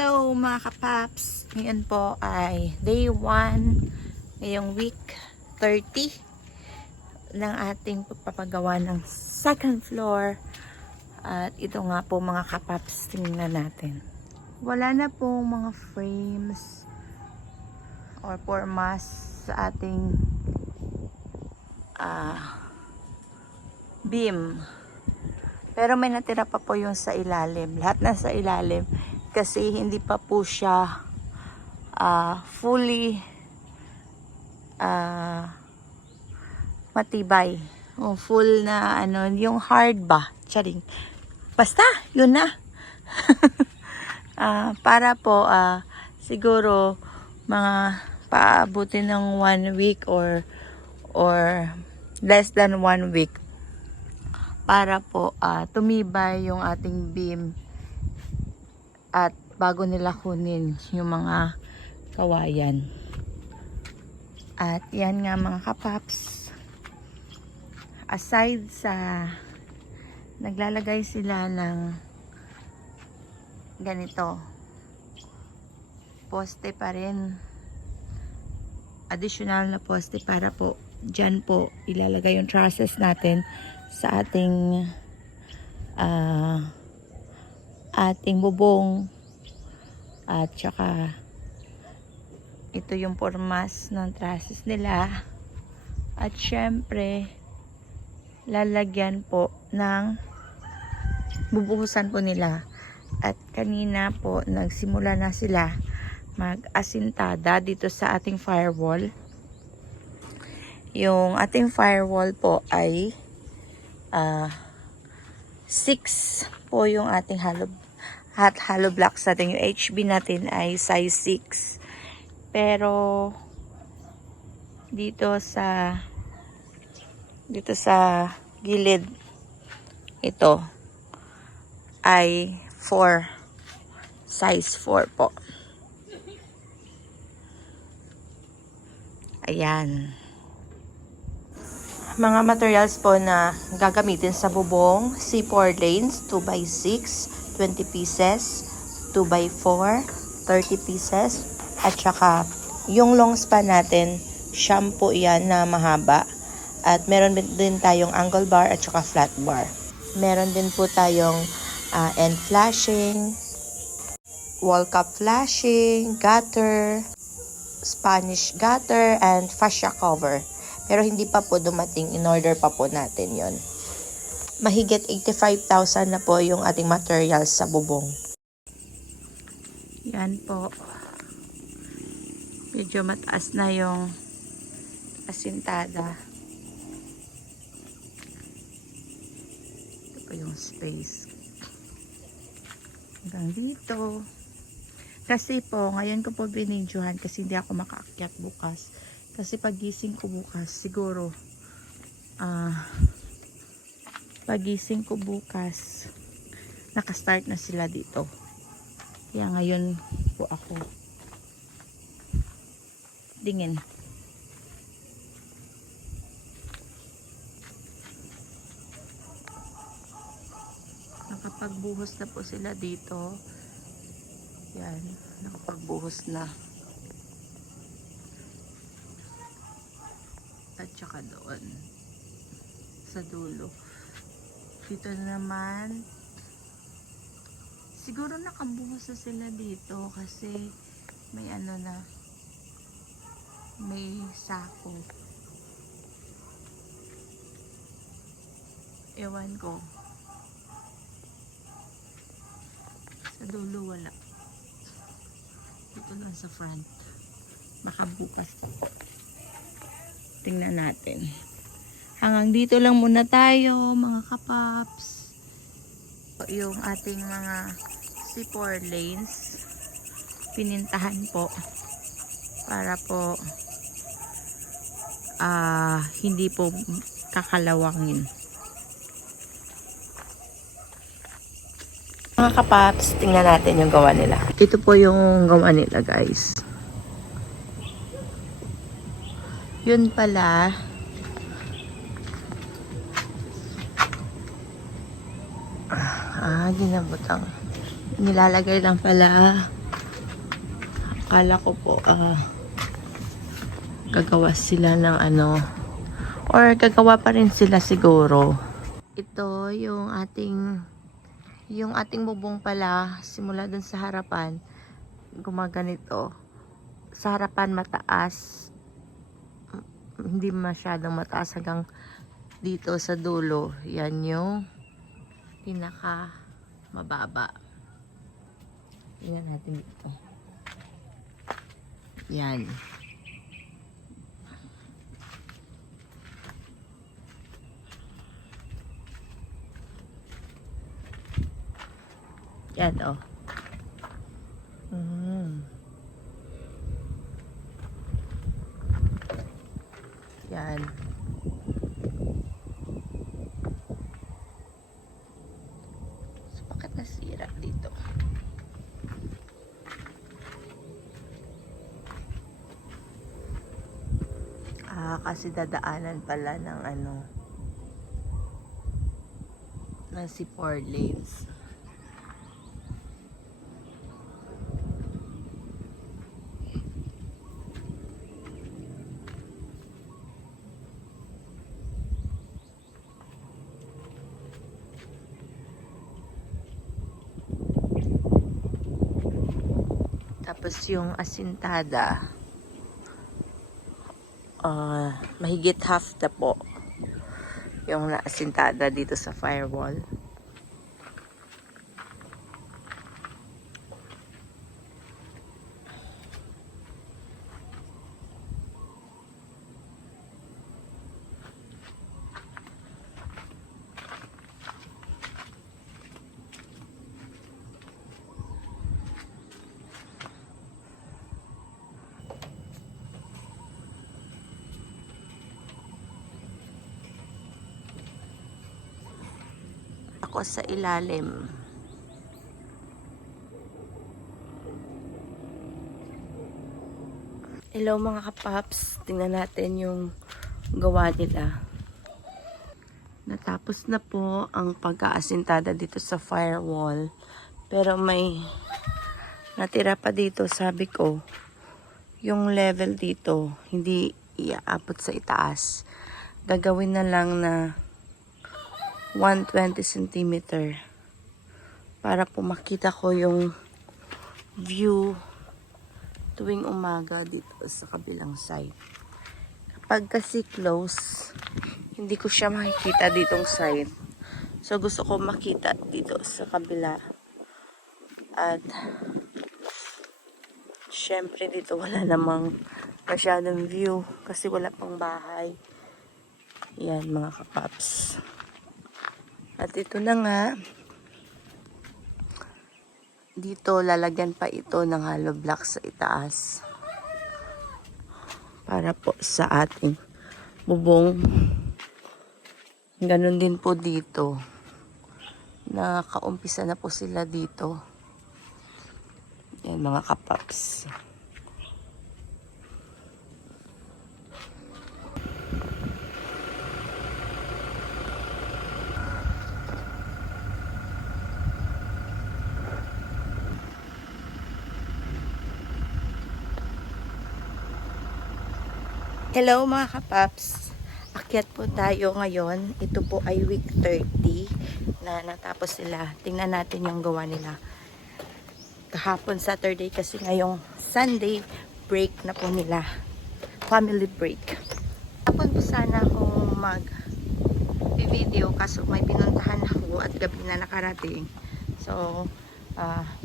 Hello mga kapaps! Ngayon po ay day 1 ngayong week 30 ng ating pagpapagawa ng second floor. At ito nga po mga kapaps, tingnan natin. Wala na po mga frames or formas sa ating beam. Pero may natira pa po yung sa ilalim. Lahat na sa ilalim. Kasi hindi pa po siya fully matibay. O full na ano, yung hard ba? Charing. Basta, yun na. Para po siguro mga paabutin ng 1 week or less than 1 week para po tumibay yung ating beam at bago nila kunin yung mga kawayan. At yan nga mga kapaps, aside sa naglalagay sila ng ganito, poste pa rin, additional na poste para po dyan po ilalagay yung trusses natin sa ating bubong. At saka ito yung formas ng trusses nila. At syempre lalagyan po ng bubuhusan po nila. At kanina po nagsimula na sila mag-asintada dito sa ating firewall. Yung ating firewall po ay 6 po yung ating hollow block sa ating. Yung HB natin ay size 6. Pero dito sa gilid ito ay 4, size 4 po. Ayan. Mga materials po na gagamitin sa bubong: C4 lanes 2x6, 20 pieces, 2x4, 30 pieces, at saka yung long span natin, shampoo yan na mahaba. At meron din tayong angle bar at saka flat bar. Meron din po tayong end flashing, wall cup flashing, gutter, Spanish gutter, and fascia cover. Pero hindi pa po dumating, in order pa po natin yon. Mahigit 85,000 na po yung ating materials sa bubong. Yan po. Medyo mataas na yung asintada. Ito po yung space. Hanggang dito. Kasi po, ngayon ko po binidyohan kasi hindi ako makaakyat bukas. Kasi pagising ko bukas, siguro, nakastart na sila dito. Kaya ngayon po ako dingin. Nakapagbuhos na po sila dito. Yan, nakapagbuhos na. At saka doon sa dulo. Dito naman siguro nakabuhos na sila dito kasi may ano na, may sako. Ewan ko. Sa dulo wala. Dito lang sa front. Baka bukas pa. Tingnan natin. Hanggang dito lang muna tayo mga kapaps. Yung ating mga C4 lanes pinintahan po para po hindi po kakalawangin. Mga kapaps, tingnan natin yung gawa nila. Ito po yung gawa nila, guys. Yun pala, ginabutang. Nilalagay lang pala Kala ko po, gagawa sila ng ano, or gagawa pa rin sila siguro. Ito yung ating bubong pala, simula dun sa harapan, gumaganito. Sa harapan mataas, hindi masyadong mataas hanggang dito sa dulo. Yan yung pinaka mababa. Tingnan natin dito. Yan. Yan, oh. Yan. So, bakit nasira dito? Kasi dadaanan pala ng ano, ng C4 lanes. Tapos yung asintada, mahigit half na po yung naasintada dito sa firewall. Ako sa ilalim. Hello mga kapaps, tingnan natin yung gawa nila. Natapos na po ang pagkaasintada dito sa firewall, pero may natira pa dito. Sabi ko, yung level dito hindi iaabot sa itaas. Gagawin na lang na 120 cm para po makita ko yung view tuwing umaga dito sa kabilang side. Kapag kasi close, hindi ko siya makikita ditong side. So gusto ko makita dito sa kabila. At syempre dito wala namang masyadong view kasi wala pang bahay. Yan mga kapaps. At ito na nga, dito lalagyan pa ito ng hollow block sa itaas para po sa ating bubong. Ganon din po dito. Nakaumpisa na po sila dito. Yan mga kapaps. Hello mga kapaps, akyat po tayo ngayon. Ito po ay week 30 na natapos sila. Tingnan natin yung gawa nila. Kahapon Saturday kasi ngayong Sunday break na po nila. Family break. Hapon po sana akong mag-video kaso may pinuntahan ako at gabi na nakarating. So,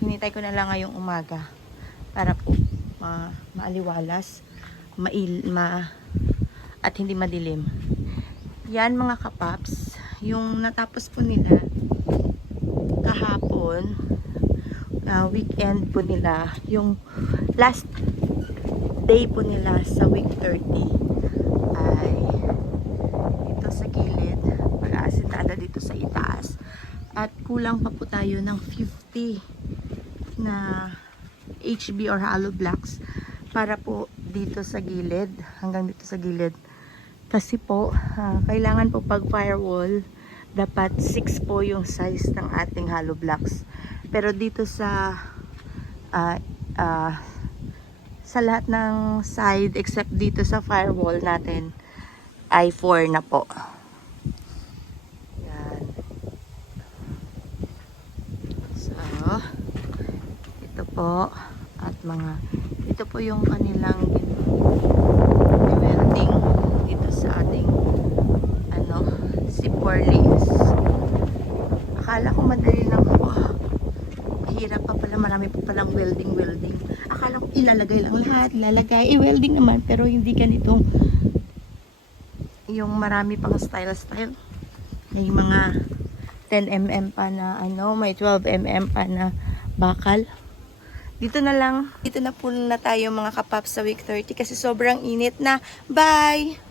hinintay ko na lang ngayong umaga para po maaliwalas. At hindi madilim. Yan mga kapaps, yung natapos po nila kahapon, weekend po nila, yung last day po nila sa week 30 ay dito sa gilid, pag-aasintada dito sa itaas. At kulang pa po tayo ng 50 na HB or hollow blocks para po dito sa gilid, hanggang dito sa gilid. Kasi po, kailangan po pag firewall, dapat 6 po yung size ng ating hollow blocks. Pero dito sa sa lahat ng side except dito sa firewall natin ay 4 na po. Yan. So, ito po at ito po yung kanilang welding dito sa ating C4 lanes. Akala ko madali lang po. Hirap pa pala, marami pa palang welding. Akala ko ilalagay lang lahat, welding naman, pero hindi ganitong yung marami pang style. May mga 10mm pa na may 12mm pa na bakal. Dito na po na tayo mga kapap sa week 30 kasi sobrang init na. Bye!